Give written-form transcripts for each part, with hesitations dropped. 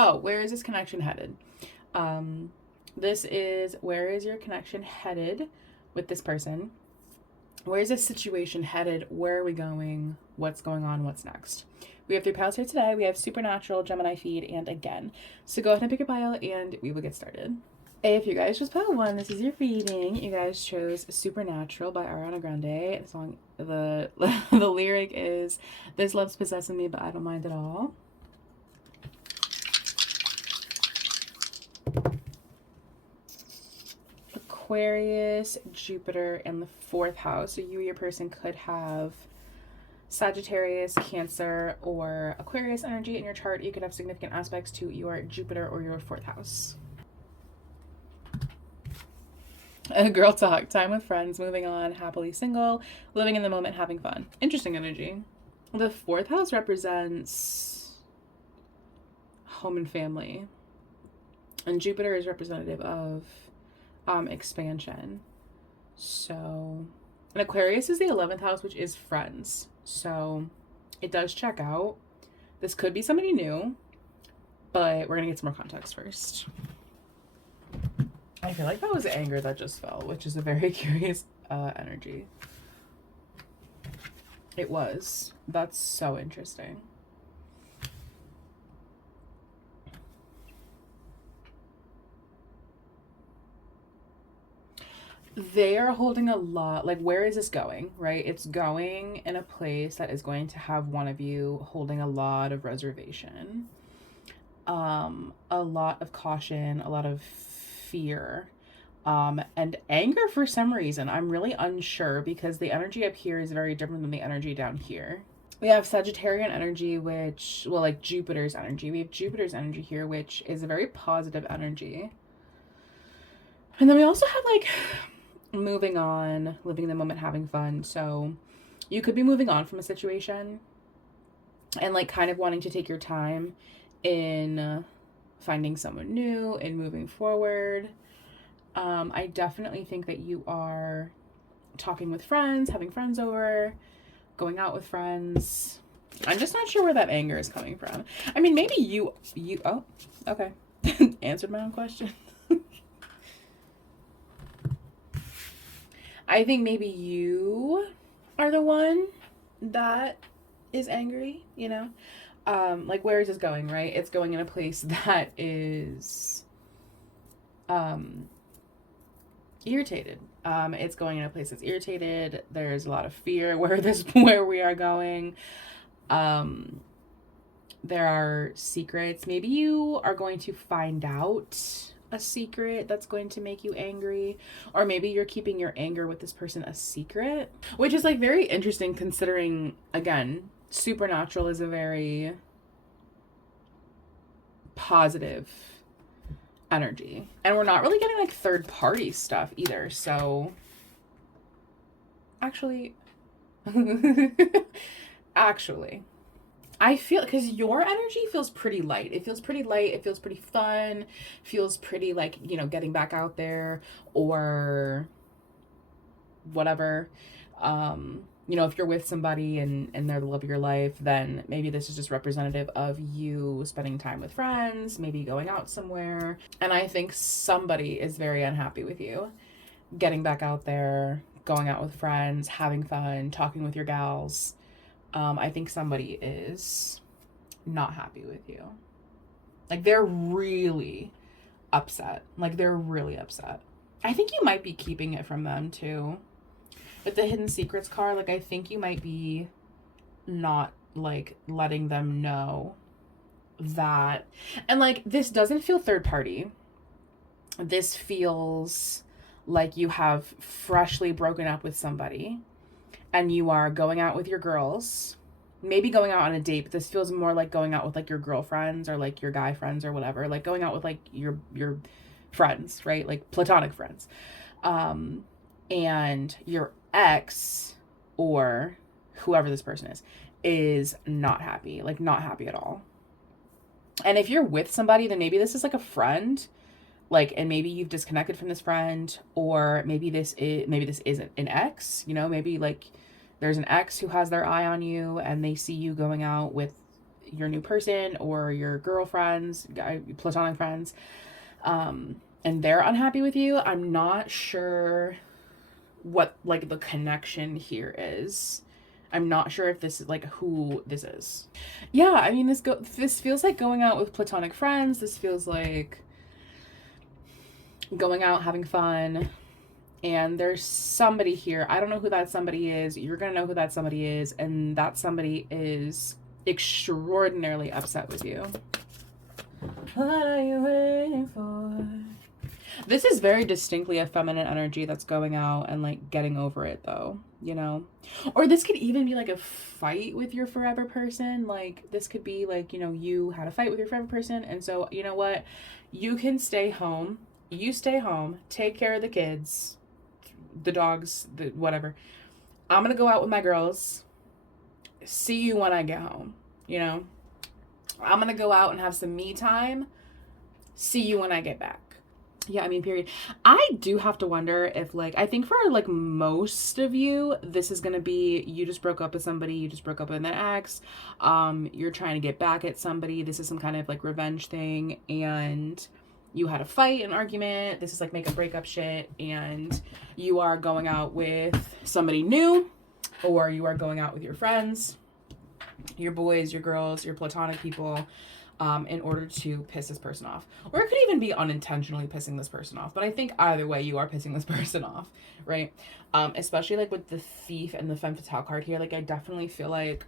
Oh, where is this connection headed? This is, where is your connection headed with this person? Where is this situation headed? Where are we going? What's going on? What's next? We have 3 piles here today. We have Supernatural, Gemini Feed, and Again. So go ahead and pick your pile and we will get started. If you guys chose pile 1, this is your reading. You guys chose Supernatural by Ariana Grande. The song, the lyric is, "This love's possessing me, but I don't mind at all." Aquarius, Jupiter, and the 4th house. So you or your person could have Sagittarius, Cancer, or Aquarius energy in your chart. You could have significant aspects to your Jupiter or your 4th house. Girl talk, time with friends, moving on, happily single, living in the moment, having fun. Interesting energy. The 4th house represents home and family, and Jupiter is representative of expansion. So, and Aquarius is the 11th house, which is friends. So it does check out. This could be somebody new, but we're gonna get some more context first. I feel like that was anger that just fell, which is a very curious energy. It was. That's so interesting. They are holding a lot, like, where is this going, right? It's going in a place that is going to have one of you holding a lot of reservation, a lot of caution, a lot of fear, and anger for some reason. I'm really unsure because the energy up here is very different than the energy down here. We have Sagittarian energy, which, well, like Jupiter's energy. We have Jupiter's energy here, which is a very positive energy. And then we also have like moving on, living in the moment, having fun. So you could be moving on from a situation and like kind of wanting to take your time in finding someone new and moving forward. I definitely think that you are talking with friends, having friends over, going out with friends. I'm just not sure where that anger is coming from. I mean, maybe you, oh, okay. Answered my own question. I think maybe you are the one that is angry, you know? Like, where is this going, right? It's going in a place that is irritated. It's going in a place that's irritated. There's a lot of fear where we are going. There are secrets. Maybe you are going to find out a secret that's going to make you angry, or maybe you're keeping your anger with this person a secret, which is like very interesting considering, again, Supernatural is a very positive energy, and we're not really getting like third party stuff either. So actually actually I feel, because your energy feels pretty light. It feels pretty light. It feels pretty fun. Feels pretty like, you know, getting back out there or whatever. You know, if you're with somebody and they're the love of your life, then maybe this is just representative of you spending time with friends, maybe going out somewhere. And I think somebody is very unhappy with you getting back out there, going out with friends, having fun, talking with your gals. I think somebody is not happy with you. Like, they're really upset. Like, they're really upset. I think you might be keeping it from them, too. With the Hidden Secrets card, like, I think you might be not, like, letting them know that. And, like, this doesn't feel third party. This feels like you have freshly broken up with somebody and you are going out with your girls, maybe going out on a date, but this feels more like going out with like your girlfriends or like your guy friends or whatever, like going out with like your friends, right? Like platonic friends. And your ex or whoever this person is not happy, like not happy at all. And if you're with somebody, then maybe this is like a friend, like, and maybe you've disconnected from this friend, or maybe this isn't an ex, you know, maybe like there's an ex who has their eye on you and they see you going out with your new person or your girlfriends, platonic friends, and they're unhappy with you, I'm not sure what like the connection here is. I'm not sure if this is like who this is. Yeah, I mean this feels like going out with platonic friends. This feels like going out having fun, and there's somebody here. I don't know who that somebody is. You're going to know who that somebody is, and that somebody is extraordinarily upset with you. What are you waiting for? This is very distinctly a feminine energy that's going out and like getting over it though, you know? Or this could even be like a fight with your forever person. Like this could be like, you know, you had a fight with your forever person, and so you know what? You can stay home. You stay home, take care of the kids, the dogs, the whatever. I'm gonna go out with my girls. See you when I get home, you know? I'm gonna go out and have some me time. See you when I get back. Yeah, I mean, period. I do have to wonder if, like, I think for, like, most of you, this is gonna be, you just broke up with somebody, you just broke up with an ex, you're trying to get back at somebody, this is some kind of, like, revenge thing, and you had a fight, an argument, this is, like, make a breakup shit, and you are going out with somebody new, or you are going out with your friends, your boys, your girls, your platonic people, in order to piss this person off. Or it could even be unintentionally pissing this person off. But I think either way, you are pissing this person off, right? Especially like with the thief and the femme fatale card here. Like I definitely feel like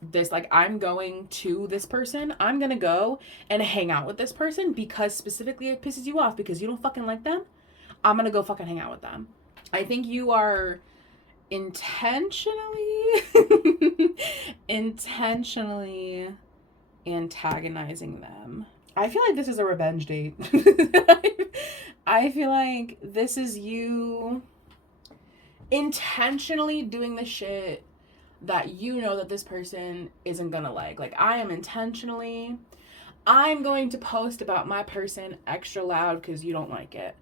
this, like I'm going to this person. I'm going to go and hang out with this person because specifically it pisses you off because you don't fucking like them. I'm going to go fucking hang out with them. I think you are intentionally antagonizing them. I feel like this is a revenge date. I feel like this is you intentionally doing the shit that you know that this person isn't gonna like. Like I'm going to post about my person extra loud because you don't like it.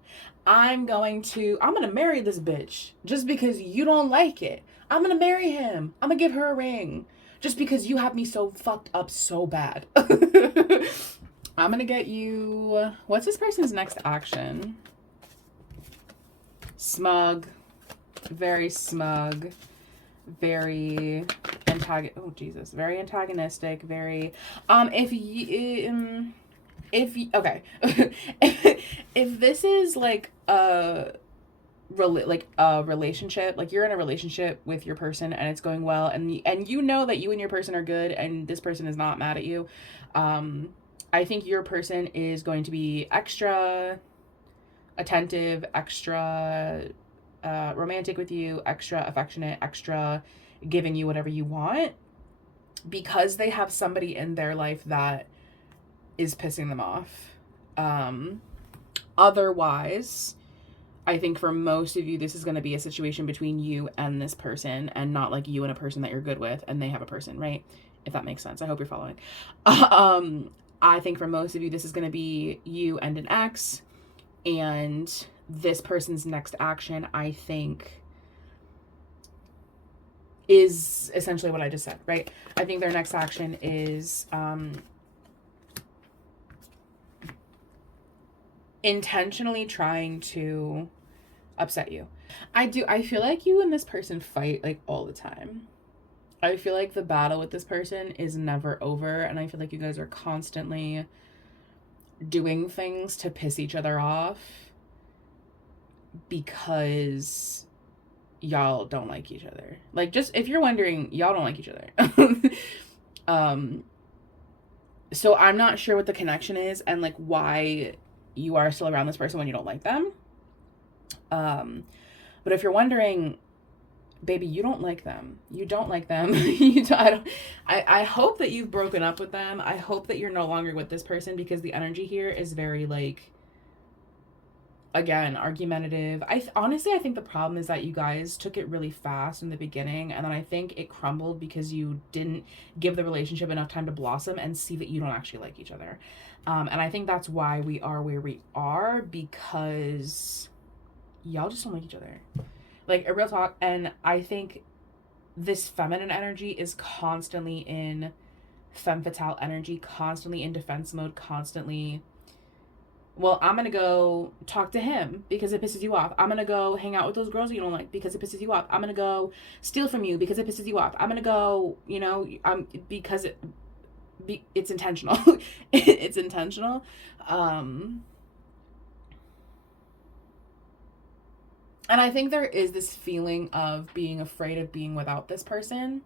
I'm gonna marry this bitch just because you don't like it. I'm gonna marry him. I'm gonna give her a ring just because you have me so fucked up so bad. I'm gonna get you. What's this person's next action? Smug. Very smug. Very Oh Jesus. Very antagonistic. Very. Okay. If this is like a relationship, like you're in a relationship with your person and it's going well, and you know that you and your person are good and this person is not mad at you, I think your person is going to be extra attentive, extra romantic with you, extra affectionate, extra giving you whatever you want because they have somebody in their life that is pissing them off. Otherwise, I think for most of you, this is going to be a situation between you and this person and not like you and a person that you're good with and they have a person, right? If that makes sense. I hope you're following. I think for most of you, this is going to be you and an ex, and this person's next action, I think, is essentially what I just said, right? I think their next action is intentionally trying to upset you. I feel like you and this person fight like all the time. I feel like the battle with this person is never over, and I feel like you guys are constantly doing things to piss each other off because y'all don't like each other. Like, just if you're wondering, y'all don't like each other. So I'm not sure what the connection is and like why you are still around this person when you don't like them. But if you're wondering, baby, you don't like them. You don't like them. I hope that you've broken up with them. I hope that you're no longer with this person because the energy here is very like, again, argumentative. Honestly, I think the problem is that you guys took it really fast in the beginning, and then I think it crumbled because you didn't give the relationship enough time to blossom and see that you don't actually like each other. And I think that's why we are where we are, because y'all just don't like each other. Like, a real talk. And I think this feminine energy is constantly in femme fatale energy, constantly in defense mode, constantly, well, I'm gonna go talk to him because it pisses you off. I'm gonna go hang out with those girls you don't like because it pisses you off. I'm gonna go steal from you because it pisses you off. I'm gonna go, because it's intentional. It's intentional. Um, and I think there is this feeling of being afraid of being without this person,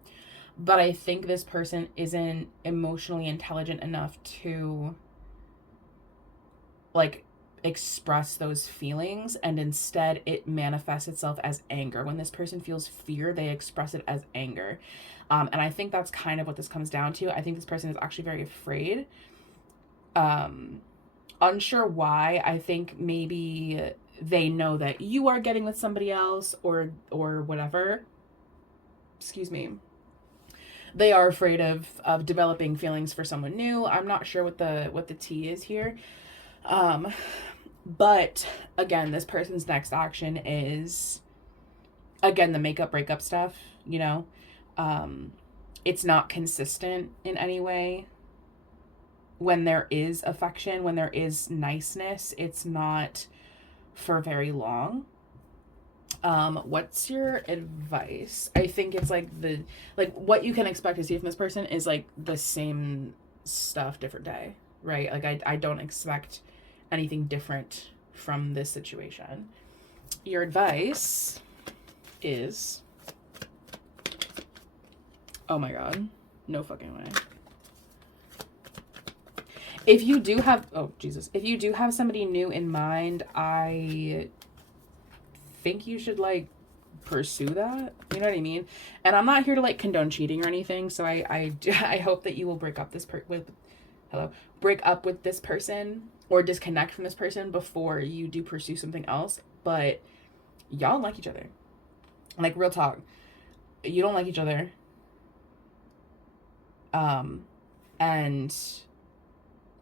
but I think this person isn't emotionally intelligent enough to like express those feelings, and instead it manifests itself as anger. When this person feels fear, they express it as anger. And I think that's kind of what this comes down to. I think this person is actually very afraid. Unsure why. I think maybe they know that you are getting with somebody else, or whatever. Excuse me. They are afraid of developing feelings for someone new. I'm not sure what the tea is here. But again, this person's next action is, again, the makeup breakup stuff, you know. It's not consistent in any way. When there is affection, when there is niceness, it's not for very long. What's your advice? I think it's like what you can expect to see from this person is like the same stuff, different day, right? Like I don't expect anything different from this situation. Your advice is, oh my god, no fucking way. If you do have, oh Jesus, if you do have somebody new in mind, I think you should like pursue that. You know what I mean? And I'm not here to like condone cheating or anything. So I hope that you will break up with this person or disconnect from this person before you do pursue something else. But y'all don't like each other. Like, real talk. You don't like each other. And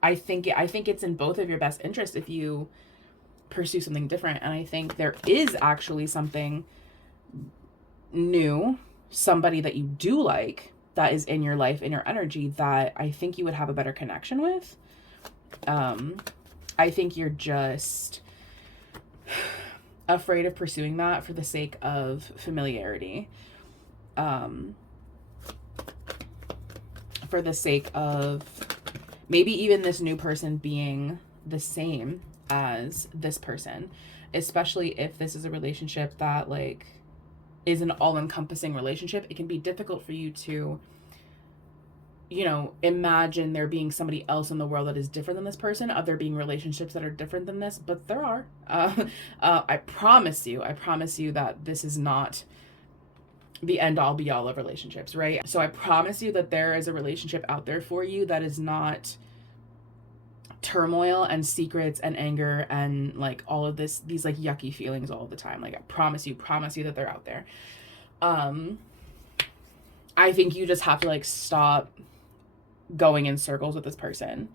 I think it's in both of your best interest if you pursue something different. And I think there is actually something new, somebody that you do like, that is in your life, in your energy, that I think you would have a better connection with. I think you're just afraid of pursuing that for the sake of familiarity. For the sake of maybe even this new person being the same as this person, especially if this is a relationship that like is an all-encompassing relationship. It can be difficult for you to, imagine there being somebody else in the world that is different than this person, of there being relationships that are different than this, but there are. I promise you that this is not the end all be all of relationships, right? So I promise you that there is a relationship out there for you that is not turmoil and secrets and anger and like all of these like yucky feelings all the time. Like I promise you that they're out there. I think you just have to like stop going in circles with this person.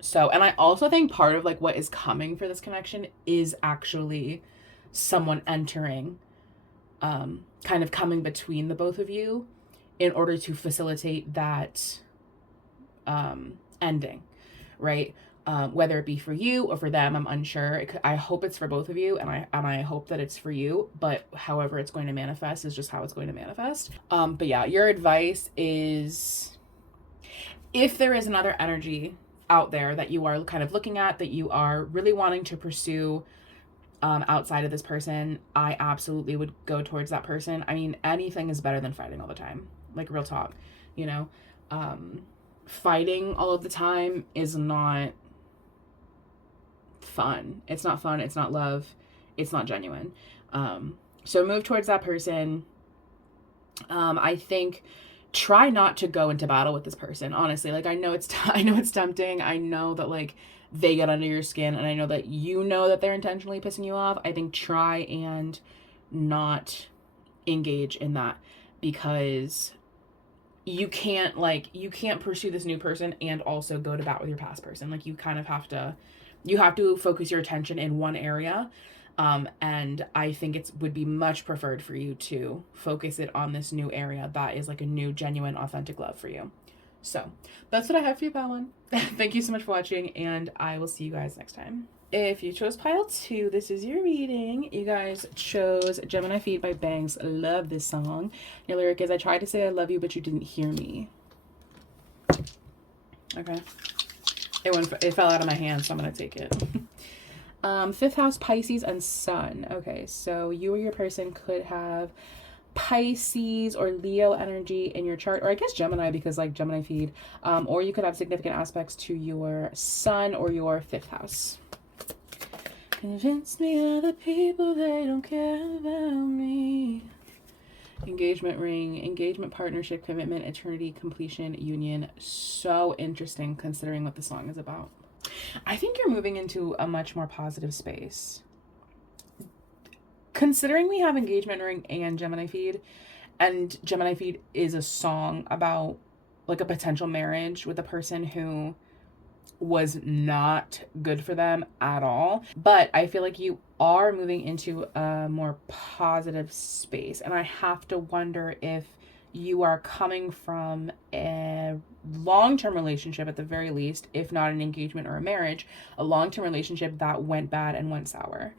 So, and I also think part of like what is coming for this connection is actually someone entering, kind of coming between the both of you in order to facilitate that ending, right? Whether it be for you or for them, I'm unsure. I hope it's for both of you, and I hope that it's for you, but however it's going to manifest is just how it's going to manifest. But yeah, your advice is, if there is another energy out there that you are kind of looking at, that you are really wanting to pursue, outside of this person, I absolutely would go towards that person. I mean, anything is better than fighting all the time. Like, real talk, fighting all of the time is not fun. It's not fun. It's not love. It's not genuine. So move towards that person. I think try not to go into battle with this person. Honestly, like I know it's tempting. I know that like they get under your skin, and I know that that they're intentionally pissing you off. I think try and not engage in that, because you can't pursue this new person and also go to bat with your past person. Like you kind of have to focus your attention in one area, And I think it would be much preferred for you to focus it on this new area that is like a new, genuine, authentic love for you. So that's what I have for you, pile one. Thank you so much for watching, and I will see you guys next time. If you chose pile 2, this is your reading. You guys chose Gemini Feed by Banks. I love this song. Your lyric is, I tried to say I love you, but you didn't hear me. Okay. It fell out of my hand, so I'm going to take it. 5th house, Pisces, and Sun. Okay, so you or your person could have Pisces or Leo energy in your chart, or I guess Gemini, because like Gemini Feed, or you could have significant aspects to your Sun or your 5th house. Convince me other people, they don't care about me. Engagement ring, engagement, partnership, commitment, eternity, completion, union. So interesting considering what the song is about. I think you're moving into a much more positive space. Considering we have engagement ring and Gemini Feed, and Gemini Feed is a song about like a potential marriage with a person who was not good for them at all. But I feel like you are moving into a more positive space. And I have to wonder if you are coming from a long-term relationship at the very least, if not an engagement or a marriage, a long-term relationship that went bad and went sour.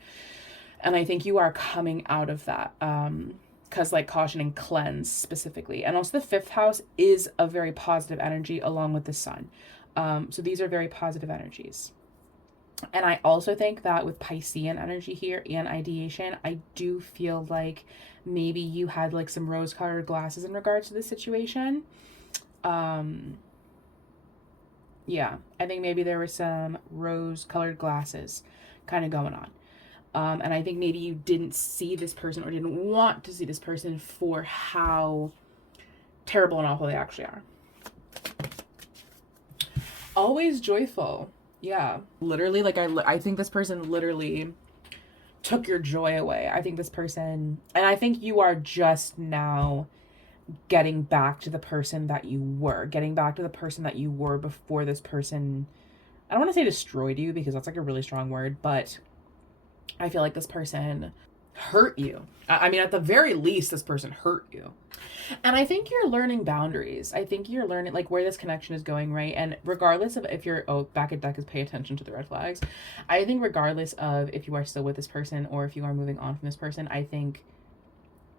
And I think you are coming out of that. Because like caution and cleanse specifically. And also the 5th house is a very positive energy along with the sun. So these are very positive energies. And I also think that with Piscean energy here and ideation, I do feel like maybe you had like some rose-colored glasses in regards to this situation. Yeah, I think maybe there were some rose-colored glasses kind of going on. And I think maybe you didn't see this person or didn't want to see this person for how terrible and awful they actually are. Always joyful. Yeah. Literally, like, I think this person literally took your joy away. I think this person, and I think you are just now getting back to the person that you were, before this person, I don't want to say destroyed you because that's like a really strong word, but I feel like this person hurt you. I mean, at the very least, this person hurt you. And I think you're learning boundaries. I think you're learning like where this connection is going, right? And regardless of if you're, back at deck is pay attention to the red flags. I think regardless of if you are still with this person or if you are moving on from this person, I think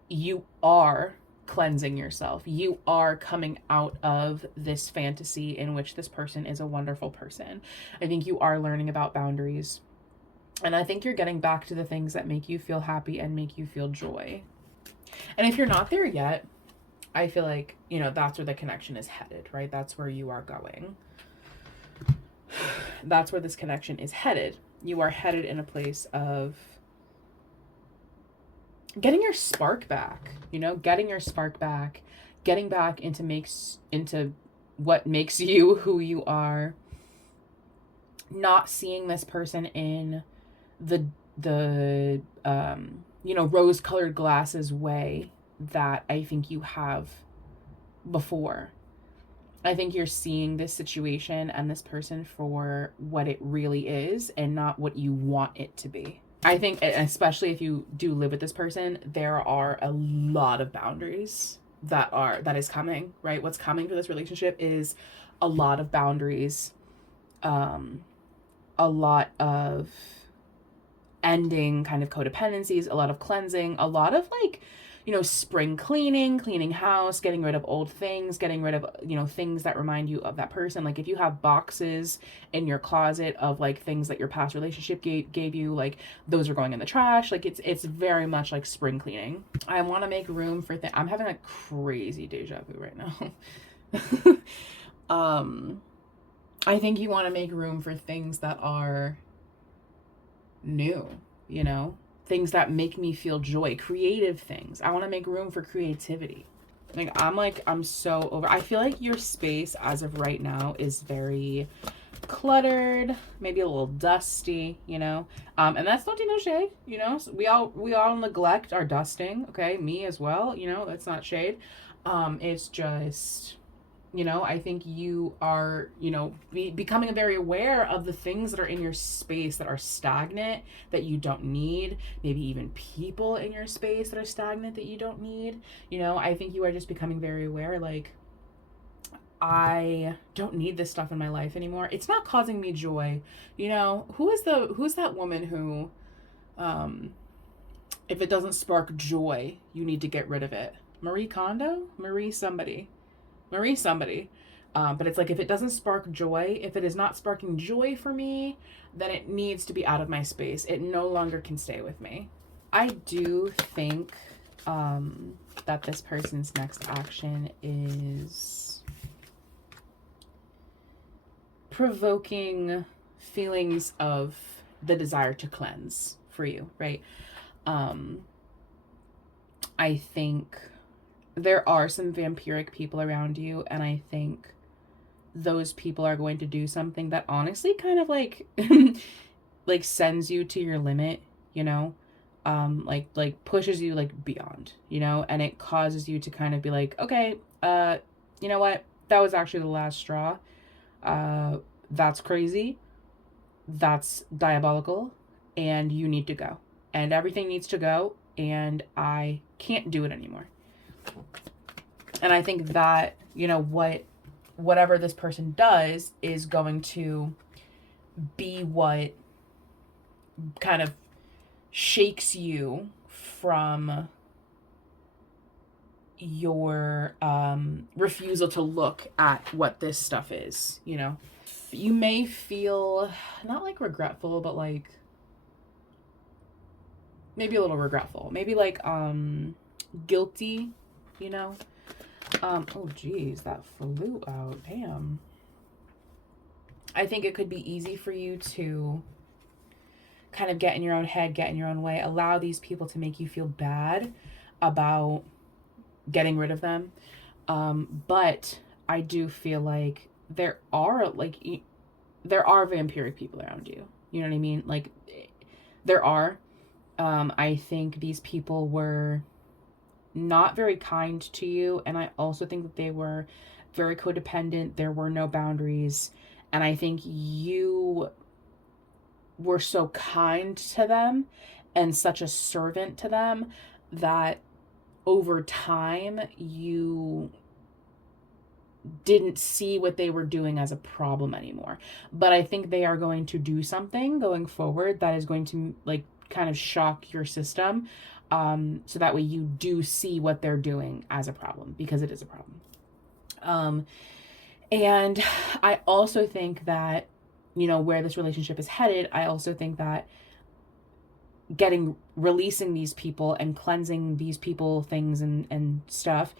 you are cleansing yourself. You are coming out of this fantasy in which this person is a wonderful person. I think you are learning about boundaries. And I think you're getting back to the things that make you feel happy and make you feel joy. And if you're not there yet, I feel like, you know, that's where the connection is headed, right? That's where you are going. That's where this connection is headed. You are headed in a place of getting your spark back, you know, getting back into what makes you who you are. Not seeing this person in the rose-colored glasses way that I think you have before. I think you're seeing this situation and this person for what it really is and not what you want it to be. I think, especially if you do live with this person, there are a lot of boundaries that is coming, right? What's coming for this relationship is a lot of boundaries, a lot of ending kind of codependencies, a lot of cleansing, a lot of like, you know, spring cleaning house, getting rid of old things, getting rid of, you know, things that remind you of that person. Like if you have boxes in your closet of like things that your past relationship gave you, like those are going in the trash. Like it's very much like spring cleaning. I want to make room for things. I'm having a crazy deja vu right now. I think you want to make room for things that are new, you know, things that make me feel joy, creative things. I want to make room for creativity. I'm so over. I feel like your space as of right now is very cluttered, maybe a little dusty, you know, and that's not no shade, you know. So we all neglect our dusting, okay, me as well, you know, that's not shade. It's just I think you are, becoming very aware of the things that are in your space that are stagnant, that you don't need. Maybe even people in your space that are stagnant that you don't need. I think you are just becoming very aware, like, I don't need this stuff in my life anymore. It's not causing me joy. Who's that woman who, if it doesn't spark joy, you need to get rid of it? Marie Kondo? Marie somebody. But it's like, if it doesn't spark joy, if it is not sparking joy for me, then it needs to be out of my space. It no longer can stay with me. I do think that this person's next action is provoking feelings of the desire to cleanse for you, right? I think there are some vampiric people around you, and I think those people are going to do something that honestly kind of like like sends you to your limit, like pushes you like beyond, and it causes you to kind of be like, okay, you know what? That was actually the last straw. That's crazy. That's diabolical, and you need to go. And everything needs to go, and I can't do it anymore. And I think that, whatever this person does is going to be what kind of shakes you from your refusal to look at what this stuff is. You may feel not like regretful, but like maybe a little regretful, maybe like guilty, oh geez, that flew out. Damn. I think it could be easy for you to kind of get in your own head, get in your own way, allow these people to make you feel bad about getting rid of them. But I do feel like there are vampiric people around you. You know what I mean? Like, there are. I think these people were not very kind to you, and I also think that they were very codependent. There were no boundaries, and I think you were so kind to them and such a servant to them that over time you didn't see what they were doing as a problem anymore. But I think they are going to do something going forward that is going to like kind of shock your system, so that way you do see what they're doing as a problem, because it is a problem. And I also think that, where this relationship is headed, I also think that releasing these people and cleansing these people, things and stuff,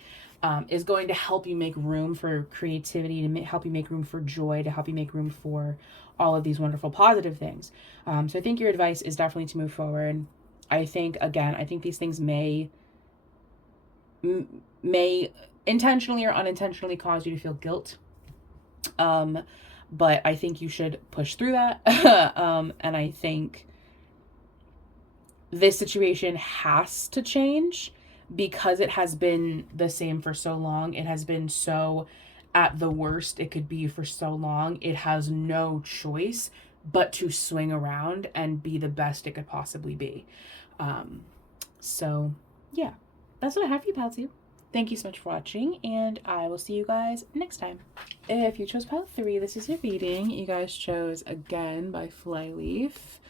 is going to help you make room for creativity, to help you make room for joy, to help you make room for all of these wonderful positive things. So I think your advice is definitely to move forward. I think these things may intentionally or unintentionally cause you to feel guilt. But I think you should push through that. And I think this situation has to change because it has been the same for so long. It has been so at the worst it could be for so long. It has no choice but to swing around and be the best it could possibly be. So yeah, that's what I have for you, Paltu. Thank you so much for watching, and I will see you guys next time. If you chose pile 3, this is your reading. You guys chose Again by Flyleaf.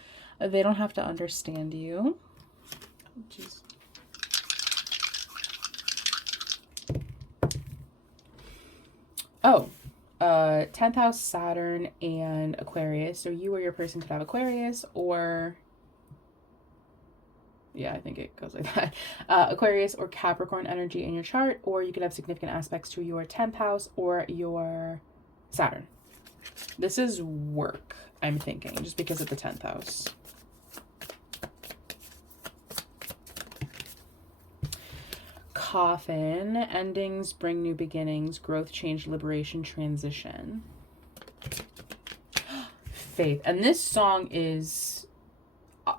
They don't have to understand you. Oh, jeez. Oh, 10th house, Saturn, and Aquarius. So you or your person could have Aquarius, or yeah, I think it goes like that. Aquarius or Capricorn energy in your chart, or you could have significant aspects to your 10th house or your Saturn. This is work, I'm thinking, just because of the 10th house. Coffin, endings bring new beginnings, growth, change, liberation, transition. Faith. And this song is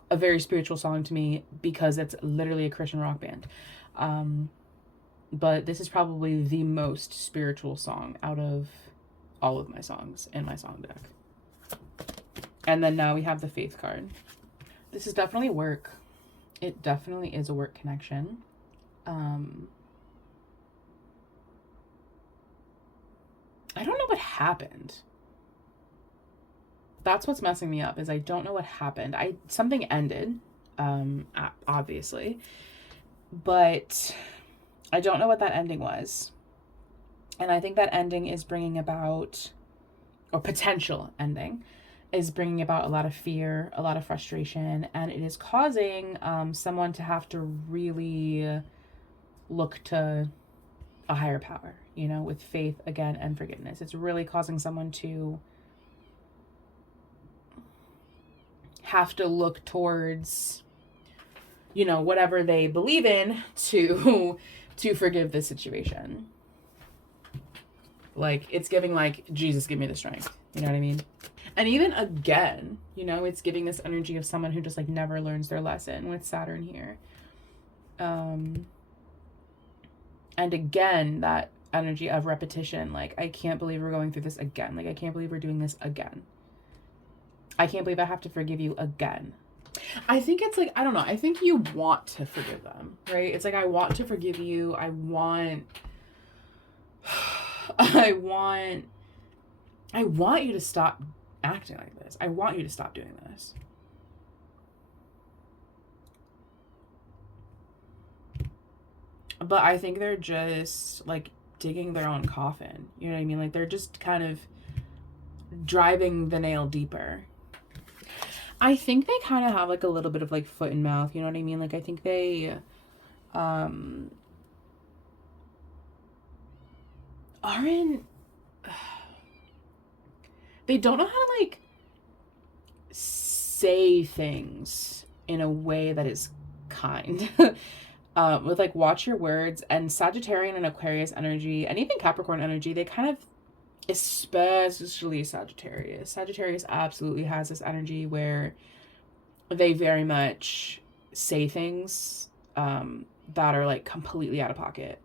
a very spiritual song to me because it's literally a Christian rock band. but this is probably the most spiritual song out of all of my songs in my song deck. And then now we have the Faith card. This is definitely work. It definitely is a work connection. I don't know what happened. That's what's messing me up, is I don't know what happened. Something ended, obviously, but I don't know what that ending was. And I think that ending is bringing about, or potential ending, is bringing about a lot of fear, a lot of frustration, and it is causing someone to have to really look to a higher power, you know, with faith again and forgiveness. It's really causing someone to have to look towards, you know, whatever they believe in to forgive this situation. Like, it's giving like, Jesus, give me the strength. You know what I mean? And even again, you know, it's giving this energy of someone who just like never learns their lesson with Saturn here. And again, that energy of repetition, like, I can't believe we're going through this again. Like, I can't believe we're doing this again. I can't believe I have to forgive you again. I think it's like, I don't know. I think you want to forgive them, right? It's like, I want to forgive you. I want you to stop acting like this. I want you to stop doing this. But I think they're just like digging their own coffin. You know what I mean? Like, they're just kind of driving the nail deeper. I think they kind of have like a little bit of like foot and mouth. You know what I mean? Like, I think they aren't, they don't know how to like say things in a way that is kind. With like, watch your words, and Sagittarian and Aquarius energy, and even Capricorn energy, they kind of, especially Sagittarius. Sagittarius absolutely has this energy where they very much say things that are like completely out of pocket,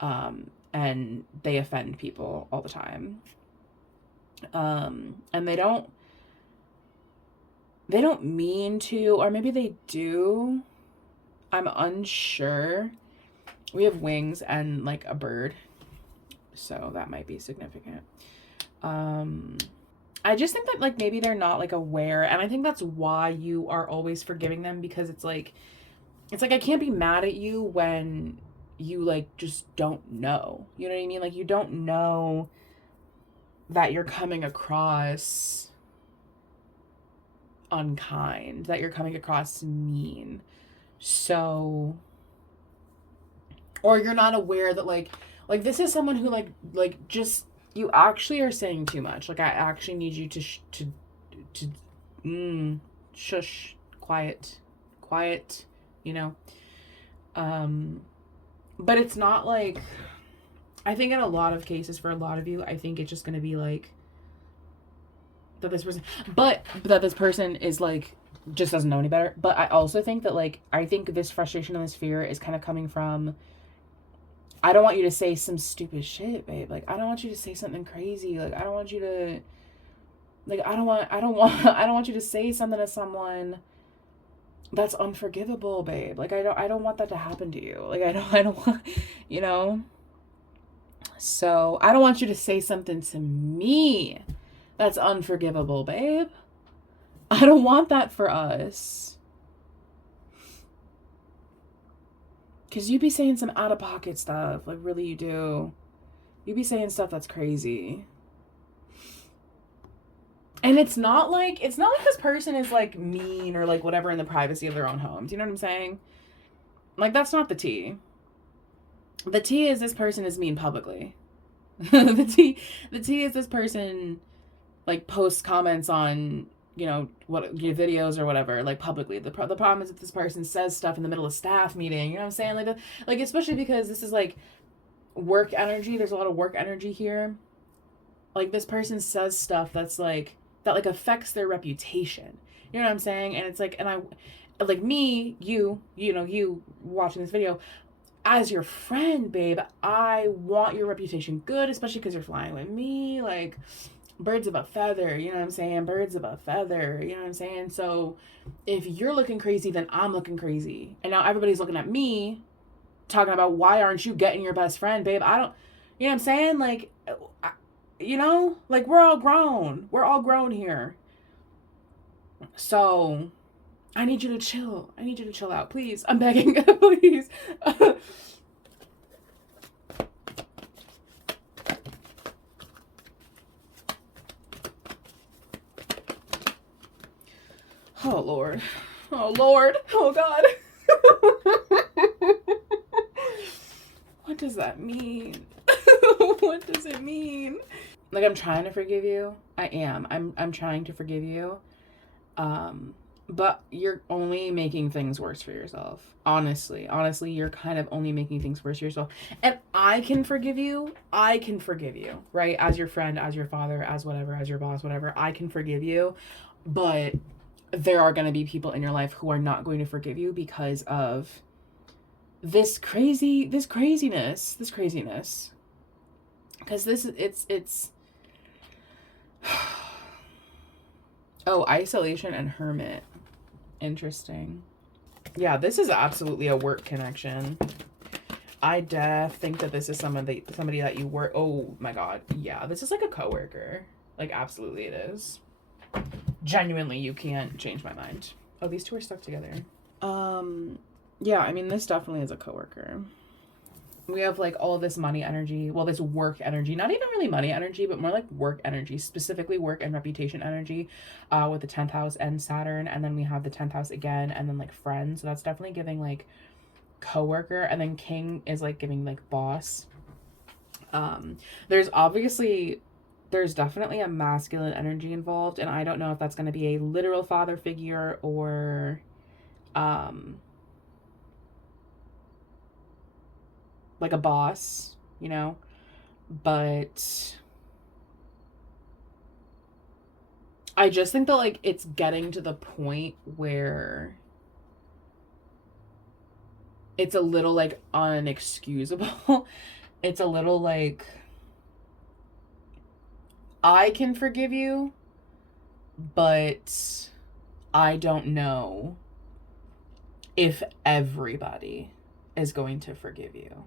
and they offend people all the time. And they don't mean to, or maybe they do. I'm unsure. We have wings and like a bird, so that might be significant. I just think that like maybe they're not like aware, and I think that's why you are always forgiving them, because it's like I can't be mad at you when you like just don't know. You know what I mean? Like, you don't know that you're coming across unkind, that you're coming across mean. So, or you're not aware that like this is someone who like just, you actually are saying too much. Like, I actually need you to shush, quiet, you know. But it's not like, I think in a lot of cases, for a lot of you, I think it's just going to be like that this person, but that this person is like, just doesn't know any better. But I also think that like, I think this frustration and this fear is kind of coming from, I don't want you to say some stupid shit, babe. Like, I don't want you to say something crazy. Like, I don't want you to, like, I don't want you to say something to someone that's unforgivable, babe. Like, I don't want that to happen to you. Like, I don't want, you know. So I don't want you to say something to me that's unforgivable, babe. I don't want that for us. Because you be saying some out-of-pocket stuff. Like, really, you do. You be saying stuff that's crazy. And it's not like this person is like mean or like whatever in the privacy of their own home. Do you know what I'm saying? Like, that's not the tea. The tea is this person is mean publicly. the tea is this person like posts comments on, you know, what your videos or whatever, like publicly. The problem is that this person says stuff in the middle of staff meeting. You know what I'm saying? Like especially because this is like work energy. There's a lot of work energy here. Like, this person says stuff that's like, that like affects their reputation. You know what I'm saying? And it's like, and I, like me, you know, you watching this video, as your friend, babe, I want your reputation good, especially because you're flying with me. Like, birds of a feather, you know what I'm saying? Birds of a feather, you know what I'm saying? So if you're looking crazy, then I'm looking crazy. And now everybody's looking at me, talking about why aren't you getting your best friend, babe? I don't, you know what I'm saying? Like, like we're all grown. We're all grown here. So I need you to chill. I need you to chill out, please. I'm begging, please. Oh, Lord. Oh, Lord. Oh, God. What does that mean? What does it mean? Like, I'm trying to forgive you. I am. I'm trying to forgive you. But you're only making things worse for yourself. Honestly, you're kind of only making things worse for yourself. And I can forgive you. Right? As your friend, as your father, as whatever, as your boss, whatever. I can forgive you. But there are going to be people in your life who are not going to forgive you because of this craziness. Because it's oh, isolation and hermit. Interesting. Yeah, this is absolutely a work connection. I think that this is somebody that you work. Oh my God. Yeah, this is like a coworker. Like, absolutely it is. Genuinely, you can't change my mind. Oh, these two are stuck together. Yeah, I mean, this definitely is a coworker. We have like all this money energy, well, this work energy, not even really money energy, but more like work energy, specifically work and reputation energy, with the 10th house and Saturn. And then we have the 10th house again, and then like friends. So that's definitely giving like coworker. And then king is like giving like boss. There's definitely a masculine energy involved, and I don't know if that's going to be a literal father figure or like a boss, you know, but I just think that like it's getting to the point where it's a little like unexcusable. It's a little like, I can forgive you, but I don't know if everybody is going to forgive you.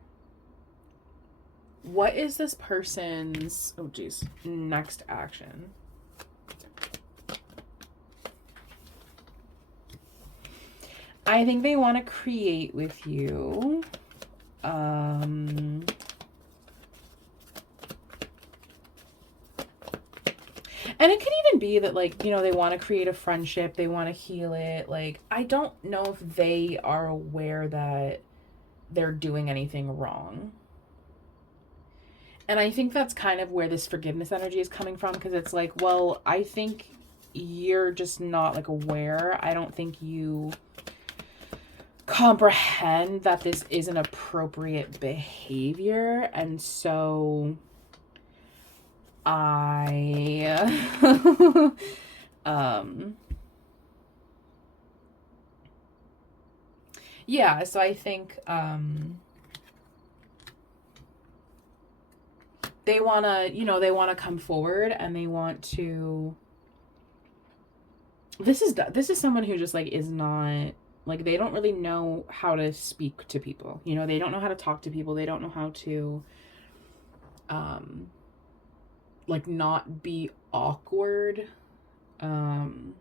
What is this person's, oh geez, next action? I think they want to create with you. And it could even be that, like, you know, they want to create a friendship. They want to heal it. Like, I don't know if they are aware that they're doing anything wrong. And I think that's kind of where this forgiveness energy is coming from, because it's like, well, I think you're just not like aware. I don't think you comprehend that this is an appropriate behavior. And so yeah, so I think they want to come forward, and they want to, this is someone who just like is not, like, they don't really know how to speak to people. You know, they don't know how to talk to people. They don't know how to like not be awkward. And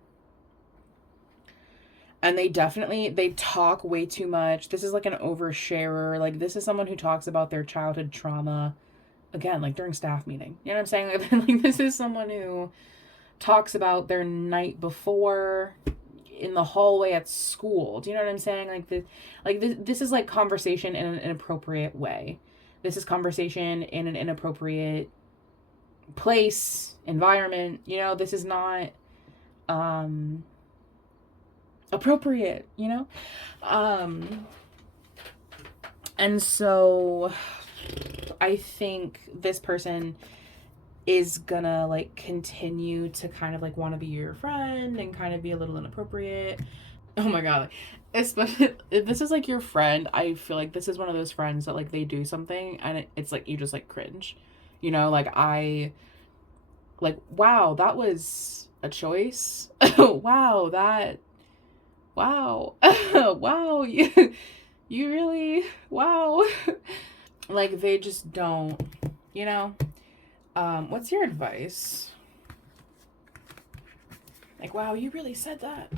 they talk way too much. This is like an oversharer. Like, this is someone who talks about their childhood trauma, again, like during staff meeting. You know what I'm saying? Like, this is someone who talks about their night before in the hallway at school. Do you know what I'm saying? This is like conversation in an inappropriate way. This is conversation in an inappropriate place, environment. You know, this is not appropriate, you know? And so I think this person is gonna like continue to kind of like want to be your friend and kind of be a little inappropriate. Oh my god. Especially if this is like your friend, I feel like this is one of those friends that like they do something and it's like you just like cringe. You know, like like wow, that was a choice. Wow, that wow. Wow, you really wow. Like they just don't, you know. What's your advice? Like wow, you really said that.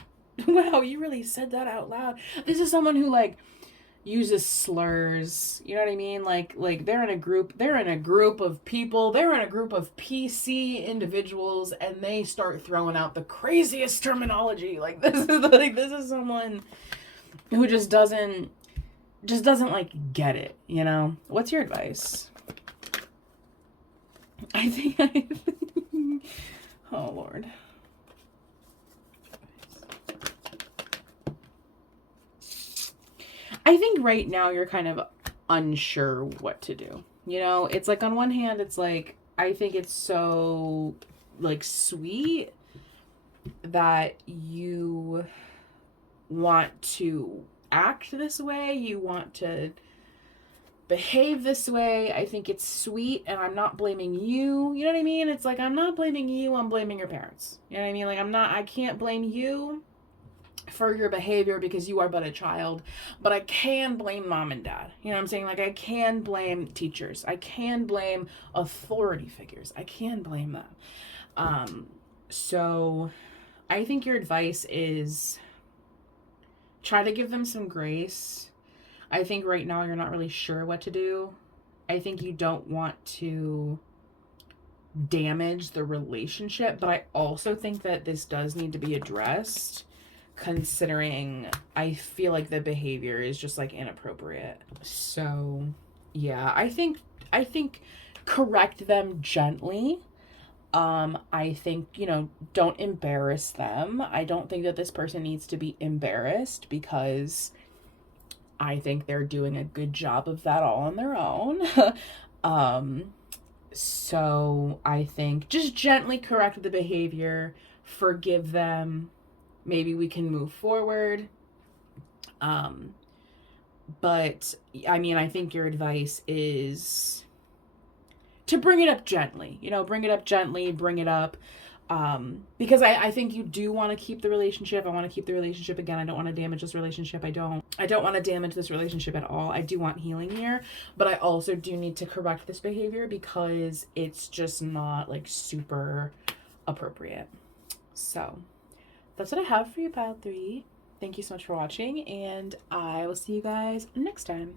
Wow, you really said that out loud. This is someone who like uses slurs. You know what I mean? Like they're in a group of people, they're in a group of PC individuals and they start throwing out the craziest terminology. Like this is someone who just doesn't like get it, you know? What's your advice? I think I Oh Lord. I think right now you're kind of unsure what to do. You know, it's like on one hand, it's like, I think it's so like sweet that you want to act this way, you want to behave this way. I think it's sweet and I'm not blaming you. You know what I mean? It's like, I'm not blaming you, I'm blaming your parents. You know what I mean? Like, I can't blame you for your behavior because you are but a child, but I can blame mom and dad. You know what I'm saying? Like I can blame teachers. I can blame authority figures. I can blame them. Um so I think your advice is try to give them some grace. I think right now you're not really sure what to do. I think you don't want to damage the relationship, but I also think that this does need to be addressed considering I feel like the behavior is just like inappropriate. So, yeah, I think correct them gently. I think, don't embarrass them. I don't think that this person needs to be embarrassed because I think they're doing a good job of that all on their own. um so I think just gently correct the behavior, forgive them, maybe we can move forward. Um, but I mean, I think your advice is to bring it up gently, bring it up gently, bring it up. Because I think you do want to keep the relationship. I want to keep the relationship again. I don't want to damage this relationship. I don't want to damage this relationship at all. I do want healing here, but I also do need to correct this behavior because it's just not like super appropriate. So that's what I have for you, pile three. Thank you so much for watching, and I will see you guys next time.